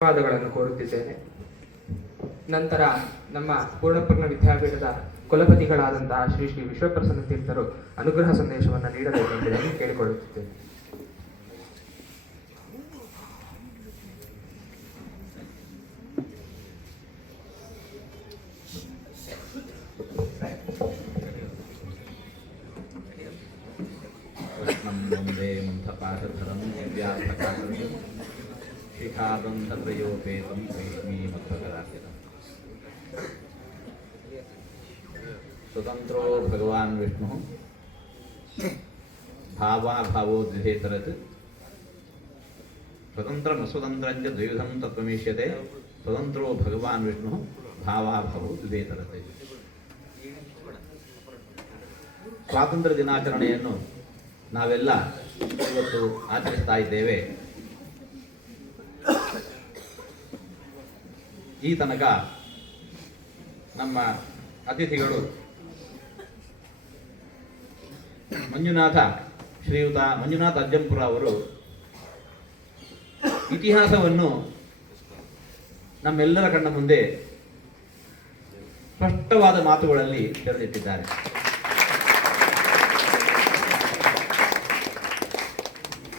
ಧನ್ಯವಾದಗಳನ್ನು ಕೋರುತ್ತಿದ್ದೇನೆ. ನಂತರ ನಮ್ಮ ಪೂರ್ಣಪೂರ್ಣ ವಿದ್ಯಾಪೀಠದ ಕುಲಪತಿಗಳಾದಂತಹ ಶ್ರೀ ಶ್ರೀ ವಿಶ್ವಪ್ರಸನ್ನ ತೀರ್ಥರು ಅನುಗ್ರಹ ಸಂದೇಶವನ್ನು ನೀಡಬೇಕೆಂಬುದಾಗಿ ಕೇಳಿಕೊಳ್ಳುತ್ತಿದ್ದೇನೆ. शिखाबन्धत्रयोपेतं प्रेमी मध्वकरार्पितम् स्वतन्त्रो भगवान् विष्णुः भावाभावो द्विधेतरत् स्वतन्त्रमस्वतन्त्रं च द्विविधं तत्त्वमीष्यते स्वतन्त्रो भगवान् विष्णुः ಭಾವಾಭಾವೋ ದ್ವಿಧೇತರತೆ ಸ್ವಾತಂತ್ರ್ಯ ದಿನಾಚರಣೆಯನ್ನು ನಾವೆಲ್ಲ ಇವತ್ತು ಆಚರಿಸ್ತಾ ಇದ್ದೇವೆ ಈ ತನಕ ನಮ್ಮ ಅತಿಥಿಗಳು ಮಂಜುನಾಥ ಶ್ರೀಯುತ ಮಂಜುನಾಥ ಅಜ್ಜಂಪುರ ಅವರು ಇತಿಹಾಸವನ್ನು ನಮ್ಮೆಲ್ಲರ ಕಣ್ಣ ಮುಂದೆ ಸ್ಪಷ್ಟವಾದ ಮಾತುಗಳಲ್ಲಿ ತೆರೆದಿಟ್ಟಿದ್ದಾರೆ.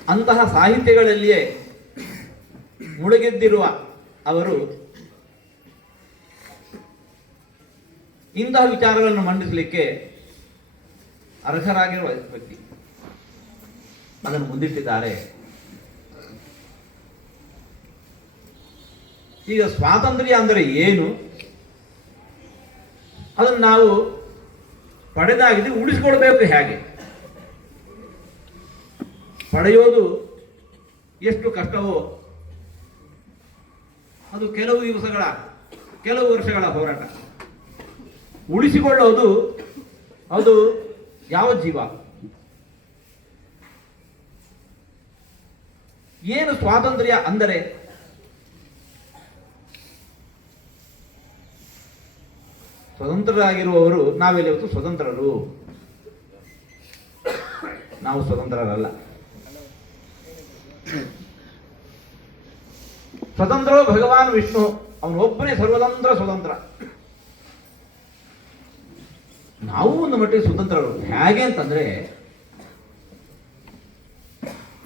ಅಂತಹ ಸಾಹಿತ್ಯಗಳಲ್ಲಿಯೇ ಮುಳುಗೆದ್ದಿರುವ ಅವರು ಇಂತಹ ವಿಚಾರಗಳನ್ನು ಮಂಡಿಸಲಿಕ್ಕೆ ಅರ್ಹರಾಗಿರುವ ವ್ಯಕ್ತಿ ಅದನ್ನು ಮುಂದಿಟ್ಟಿದ್ದಾರೆ. ಈಗ ಸ್ವಾತಂತ್ರ್ಯ ಅಂದರೆ ಏನು? ಅದನ್ನು ನಾವು ಪಡೆದಾಗಿದೆ ಉಳಿಸ್ಕೊಳ್ಬೇಕು ಹೇಗೆ? ಪಡೆಯೋದು ಎಷ್ಟು ಕಷ್ಟವೋ ಅದು ಕೆಲವು ದಿವಸಗಳ, ಕೆಲವು ವರ್ಷಗಳ ಹೋರಾಟ. ಉಳಿಸಿಕೊಳ್ಳೋದು ಅದು ಯಾವ ಜೀವ? ಏನು ಸ್ವಾತಂತ್ರ್ಯ ಅಂದರೆ? ಸ್ವತಂತ್ರರಾಗಿರುವವರು ನಾವೆಲ್ಲ ಇವತ್ತು ಸ್ವತಂತ್ರರು. ನಾವು ಸ್ವತಂತ್ರರಲ್ಲ. ಸ್ವತಂತ್ರೋ ಭಗವಾನ್ ವಿಷ್ಣು, ಅವನೊಬ್ಬನೇ ಸರ್ವತಂತ್ರ ಸ್ವತಂತ್ರ. ನಾವು ಒಂದು ಮಟ್ಟಿಗೆ ಸ್ವತಂತ್ರರು ಹೇಗೆ ಅಂತಂದ್ರೆ,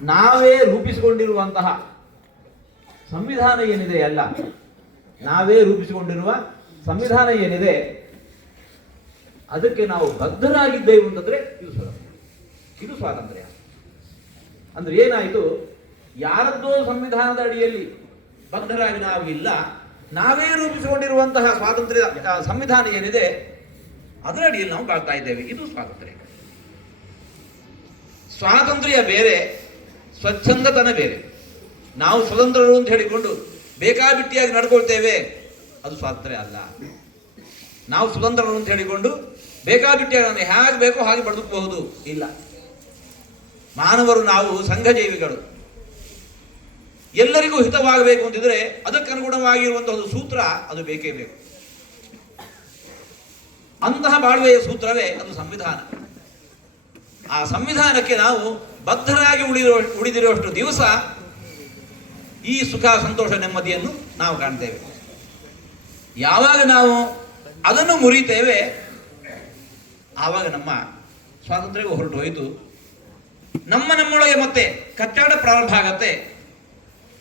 ನಾವೇ ರೂಪಿಸಿಕೊಂಡಿರುವಂತಹ ಸಂವಿಧಾನ ಏನಿದೆ ಅಲ್ಲ, ನಾವೇ ರೂಪಿಸಿಕೊಂಡಿರುವ ಸಂವಿಧಾನ ಏನಿದೆ, ಅದಕ್ಕೆ ನಾವು ಬದ್ಧರಾಗಿದ್ದೇವೆ ಅಂತಂದ್ರೆ ಇದು ಸ್ವಾತಂತ್ರ್ಯ. ಇದು ಸ್ವಾತಂತ್ರ್ಯ. ಅಂದ್ರೆ ಏನಾಯಿತು? ಯಾರದ್ದೋ ಸಂವಿಧಾನದ ಅಡಿಯಲ್ಲಿ ಬದ್ಧರಾಗಿ ನಾವು ಇಲ್ಲ ನಾವೇ ರೂಪಿಸಿಕೊಂಡಿರುವಂತಹ ಸ್ವಾತಂತ್ರ್ಯ ಸಂವಿಧಾನ ಏನಿದೆ ಅದರ ಅಡಿಯಲ್ಲಿ ನಾವು ಬಾಳ್ತಾ ಇದ್ದೇವೆ. ಇದು ಸ್ವಾತಂತ್ರ್ಯ. ಸ್ವಾತಂತ್ರ್ಯ ಬೇರೆ, ಸ್ವಚ್ಛಂದತನ ಬೇರೆ. ನಾವು ಸ್ವತಂತ್ರರು ಅಂತ ಹೇಳಿಕೊಂಡು ಬೇಕಾಬಿಟ್ಟಿಯಾಗಿ ನಡ್ಕೊಳ್ತೇವೆ, ಅದು ಸ್ವಾತಂತ್ರ್ಯ ಅಲ್ಲ. ನಾವು ಸ್ವತಂತ್ರರು ಅಂತ ಹೇಳಿಕೊಂಡು ಬೇಕಾಬಿಟ್ಟಿಯಾಗಿ ನಾನು ಹೇಗೆ ಬೇಕೋ ಹಾಗೆ ಬದುಕಬಹುದು ಇಲ್ಲ. ಮಾನವರು ನಾವು ಸಂಘಜೀವಿಗಳು. ಎಲ್ಲರಿಗೂ ಹಿತವಾಗಬೇಕು ಅಂತಿದ್ರೆ ಅದಕ್ಕನುಗುಣವಾಗಿರುವಂತಹ ಒಂದು ಸೂತ್ರ, ಅದು ಬೇಕೇ ಬೇಕು. ಅಂತಹ ಬಾಳ್ವೆಯ ಸೂತ್ರವೇ ಅದು ಸಂವಿಧಾನ. ಆ ಸಂವಿಧಾನಕ್ಕೆ ನಾವು ಬದ್ಧರಾಗಿ ಉಳಿದಿರೋ, ಉಳಿದಿರುವಷ್ಟು ದಿವಸ ಈ ಸುಖ, ಸಂತೋಷ, ನೆಮ್ಮದಿಯನ್ನು ನಾವು ಕಾಣ್ತೇವೆ. ಯಾವಾಗ ನಾವು ಅದನ್ನು ಮುರಿತೇವೆ, ಆವಾಗ ನಮ್ಮ ಸ್ವಾತಂತ್ರ್ಯವೂ ಹೊರಟು ಹೋಯಿತು. ನಮ್ಮ ನಮ್ಮೊಳಗೆ ಮತ್ತೆ ಕಚ್ಚಾಟ ಪ್ರಾರಂಭ ಆಗತ್ತೆ.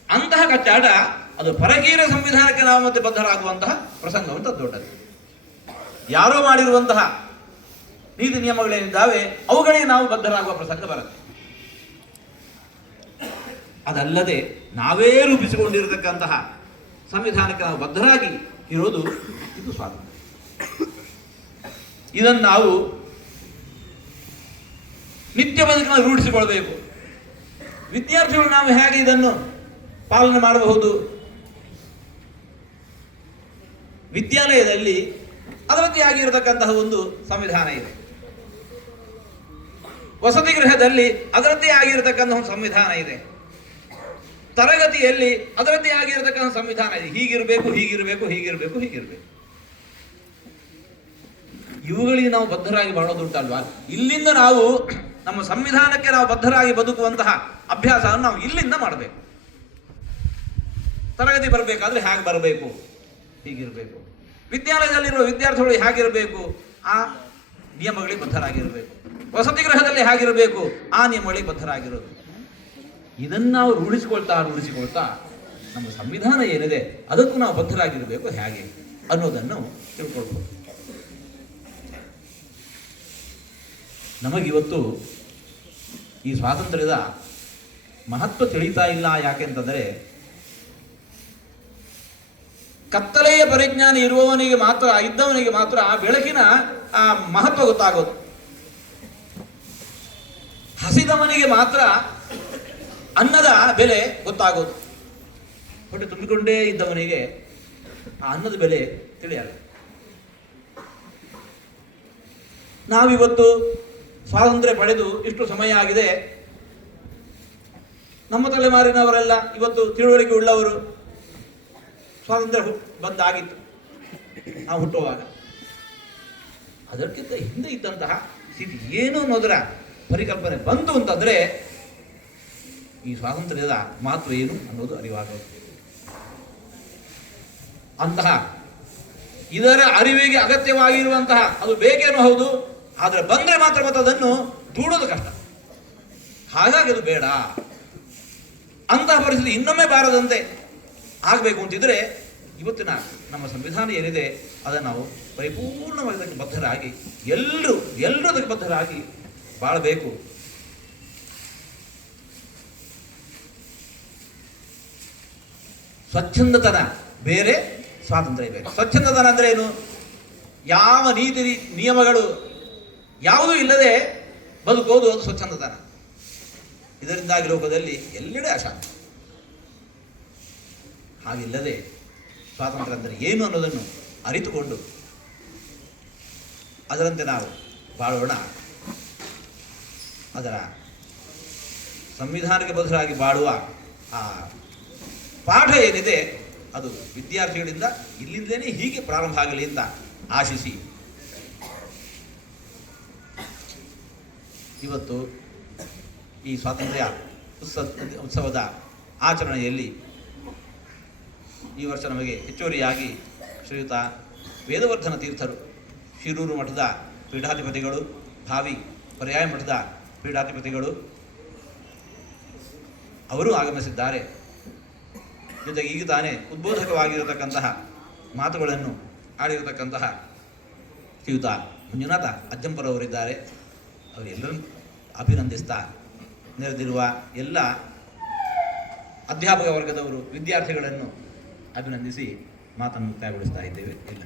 ಅಂತಹ ಕಚ್ಚಾಟ ಅದು ಪರಕೀರ ಸಂವಿಧಾನಕ್ಕೆ ನಾವು ಮತ್ತೆ ಬದ್ಧರಾಗುವಂತಹ ಪ್ರಸಂಗವಂತ ದೊಡ್ಡದು. ಯಾರೋ ಮಾಡಿರುವಂತಹ ನೀತಿ ನಿಯಮಗಳೇನಿದ್ದಾವೆ ಅವುಗಳಿಗೆ ನಾವು ಬದ್ಧರಾಗುವ ಪ್ರಸಂಗ ಬರುತ್ತೆ. ಅದಲ್ಲದೆ ನಾವೇ ರೂಪಿಸಿಕೊಂಡಿರತಕ್ಕಂತಹ ಸಂವಿಧಾನಕ್ಕೆ ನಾವು ಬದ್ಧರಾಗಿ ಇರೋದು ಇದು ಸ್ವಾತಂತ್ರ್ಯ. ಇದನ್ನು ನಾವು ನಿತ್ಯ ಬದುಕನ್ನು ರೂಢಿಸಿಕೊಳ್ಬೇಕು. ವಿದ್ಯಾರ್ಥಿಗಳು ನಾವು ಹೇಗೆ ಇದನ್ನು ಪಾಲನೆ ಮಾಡಬಹುದು? ವಿದ್ಯಾಲಯದಲ್ಲಿ ಅದರದ್ದೇ ಆಗಿರತಕ್ಕಂತಹ ಒಂದು ಸಂವಿಧಾನ ಇದೆ. ವಸತಿ ಗೃಹದಲ್ಲಿ ಅದರದ್ದೇ ಆಗಿರತಕ್ಕಂತಹ ಒಂದು ಸಂವಿಧಾನ ಇದೆ. ತರಗತಿಯಲ್ಲಿ ಅದರದ್ದೇ ಆಗಿರತಕ್ಕಂಥ ಸಂವಿಧಾನ ಇದೆ. ಹೀಗಿರಬೇಕು ಹೀಗಿರಬೇಕು ಹೀಗಿರಬೇಕು ಹೀಗಿರಬೇಕು. ಇವುಗಳಿಗೆ ನಾವು ಬದ್ಧರಾಗಿ ಬಾಳೋದುಂಟಲ್ವಾ? ಇಲ್ಲಿಂದ ನಾವು ನಮ್ಮ ಸಂವಿಧಾನಕ್ಕೆ ನಾವು ಬದ್ಧರಾಗಿ ಬದುಕುವಂತಹ ಅಭ್ಯಾಸವನ್ನು ನಾವು ಇಲ್ಲಿಂದ ಮಾಡಬೇಕು. ತರಗತಿ ಬರಬೇಕಾದ್ರೆ ಹೇಗೆ ಬರಬೇಕು? ಹೀಗಿರಬೇಕು. ವಿದ್ಯಾಲಯದಲ್ಲಿರುವ ವಿದ್ಯಾರ್ಥಿಗಳು ಹೇಗಿರಬೇಕು? ಆ ನಿಯಮಗಳಿಗೆ ಬದ್ಧರಾಗಿರಬೇಕು. ವಸತಿ ಗೃಹದಲ್ಲಿ ಹೇಗಿರಬೇಕು? ಆ ನಿಯಮಗಳಿಗೆ ಬದ್ಧರಾಗಿರೋದು. ಇದನ್ನು ನಾವು ರೂಢಿಸಿಕೊಳ್ತಾ ರೂಢಿಸಿಕೊಳ್ತಾ ನಮ್ಮ ಸಂವಿಧಾನ ಏನಿದೆ ಅದಕ್ಕೂ ನಾವು ಬದ್ಧರಾಗಿರಬೇಕು ಹೇಗೆ ಅನ್ನೋದನ್ನು ತಿಳ್ಕೊಳ್ಬೋದು ನಮಗಿವತ್ತು ಈ ಸ್ವಾತಂತ್ರ್ಯದ ಮಹತ್ವ ತಿಳಿತಾ ಇಲ್ಲ ಯಾಕೆಂತಂದರೆ ಕತ್ತಲೆಯ ಪರಿಜ್ಞಾನ ಇರುವವನಿಗೆ ಮಾತ್ರ, ಇದ್ದವನಿಗೆ ಮಾತ್ರ ಆ ಬೆಳಕಿನ ಆ ಮಹತ್ವ ಗೊತ್ತಾಗೋದು. ಹಸಿದವನಿಗೆ ಮಾತ್ರ ಅನ್ನದ ಬೆಲೆ ಗೊತ್ತಾಗೋದು. ಹೊಟ್ಟೆ ತುಂಬಿಕೊಂಡೇ ಇದ್ದವನಿಗೆ ಆ ಅನ್ನದ ಬೆಲೆ ತಿಳಿಯಲ್ಲ. ನಾವಿವತ್ತು ಸ್ವಾತಂತ್ರ್ಯ ಪಡೆದು ಇಷ್ಟು ಸಮಯ ಆಗಿದೆ. ನಮ್ಮ ತಲೆಮಾರಿನವರೆಲ್ಲ ಇವತ್ತು ತಿಳುವಳಿಕೆ ಉಳ್ಳವರು. ಸ್ವಾತಂತ್ರ್ಯ ಬಂದಾಗಿತ್ತು. ನಾವು ಹುಟ್ಟುವಾಗ. ಅದಕ್ಕಿಂತ ಹಿಂದೆ ಇದ್ದಂತಹ ಸ್ಥಿತಿ ಏನು ಅನ್ನೋದರ ಪರಿಕಲ್ಪನೆ ಬಂತು ಅಂತಂದರೆ ಈ ಸ್ವಾತಂತ್ರ್ಯದ ಮಹತ್ವ ಏನು ಅನ್ನೋದು ಅರಿವಾಗುತ್ತೆ ಅಂತಹ ಇದರ ಅರಿವಿಗೆ ಅಗತ್ಯವಾಗಿರುವಂತಹ ಅದು ಬೇಕೇನೋ ಹೌದು ಆದರೆ ಬಂದರೆ ಮಾತ್ರ ಮತ್ತು ಅದನ್ನು ದೂಡೋದು ಕಷ್ಟ. ಹಾಗಾಗಿ ಅದು ಬೇಡ. ಅಂತಹ ಪರಿಸ್ಥಿತಿ ಇನ್ನೊಮ್ಮೆ ಬಾರದಂತೆ ಆಗಬೇಕು ಅಂತಿದ್ರೆ ಇವತ್ತಿನ ನಮ್ಮ ಸಂವಿಧಾನ ಏನಿದೆ, ಅದನ್ನು ನಾವು ಪರಿಪೂರ್ಣವಾಗಿ ಅದಕ್ಕೆ ಬದ್ಧರಾಗಿ ಎಲ್ಲರೂ ಎಲ್ಲರೂ ಅದಕ್ಕೆ ಬದ್ಧರಾಗಿ ಬಾಳಬೇಕು. ಸ್ವಚ್ಛಂದತನ ಬೇರೆ ಸ್ವಾತಂತ್ರ್ಯ ಬೇರೆ. ಸ್ವಚ್ಛಂದತನ ಅಂದ್ರೆ ಏನು? ಯಾವ ನೀತಿ, ನಿಯಮಗಳು ಯಾವುದೂ ಇಲ್ಲದೆ ಬದುಕೋದು ಅದು ಸ್ವಚ್ಛಂದತನ. ಇದರಿಂದಾಗಿ ಲೋಕದಲ್ಲಿ ಎಲ್ಲೆಡೆ ಅಶಾಂತಿ. ಹಾಗಿಲ್ಲದೆ ಸ್ವಾತಂತ್ರ್ಯ ಅಂದರೆ ಏನು ಅನ್ನೋದನ್ನು ಅರಿತುಕೊಂಡು ಅದರಂತೆ ನಾವು ಬಾಳೋಣ. ಅದರ ಸಂವಿಧಾನಕ್ಕೆ ಬದ್ಧರಾಗಿ ಬಾಳುವ ಆ ಪಾಠ ಏನಿದೆ ಅದು ವಿದ್ಯಾರ್ಥಿಗಳಿಂದ ಇಲ್ಲಿಂದಲೇ ಹೀಗೆ ಪ್ರಾರಂಭ ಆಗಲಿ ಅಂತ ಆಶಿಸಿ. ಇವತ್ತು ಈ ಸ್ವಾತಂತ್ರ್ಯ ಉತ್ಸವ ಉತ್ಸವದ ಆಚರಣೆಯಲ್ಲಿ ಈ ವರ್ಷ ನಮಗೆ ಹೆಚ್ಚುವರಿಯಾಗಿ ಶ್ರೀಯುತ ವೇದವರ್ಧನ ತೀರ್ಥರು, ಶಿರೂರು ಮಠದ ಪೀಠಾಧಿಪತಿಗಳು, ಭಾವಿ ಪರ್ಯಾಯ ಮಠದ ಪೀಠಾಧಿಪತಿಗಳು ಅವರು ಆಗಮಿಸಿದ್ದಾರೆ. ಜೊತೆಗೆ ಈಗ ತಾನೇ ಉದ್ಬೋಧಕವಾಗಿರತಕ್ಕಂತಹ ಮಾತುಗಳನ್ನು ಆಡಿರತಕ್ಕಂತಹ ಶ್ರೀಯುತ ಮಂಜುನಾಥ ಅಜ್ಜಂಪರವರಿದ್ದಾರೆ. ಅವರೆಲ್ಲರನ್ನು ಅಭಿನಂದಿಸ್ತಾ ನೆರೆದಿರುವ ಎಲ್ಲ ಅಧ್ಯಾಪಕ ವರ್ಗದವರು, ವಿದ್ಯಾರ್ಥಿಗಳನ್ನು ಅಭಿನಂದಿಸಿ ಮಾತನ್ನು ಮುಕ್ತಾಯಗೊಳಿಸ್ತಾ ಇದ್ದೇವೆ. ಎಲ್ಲ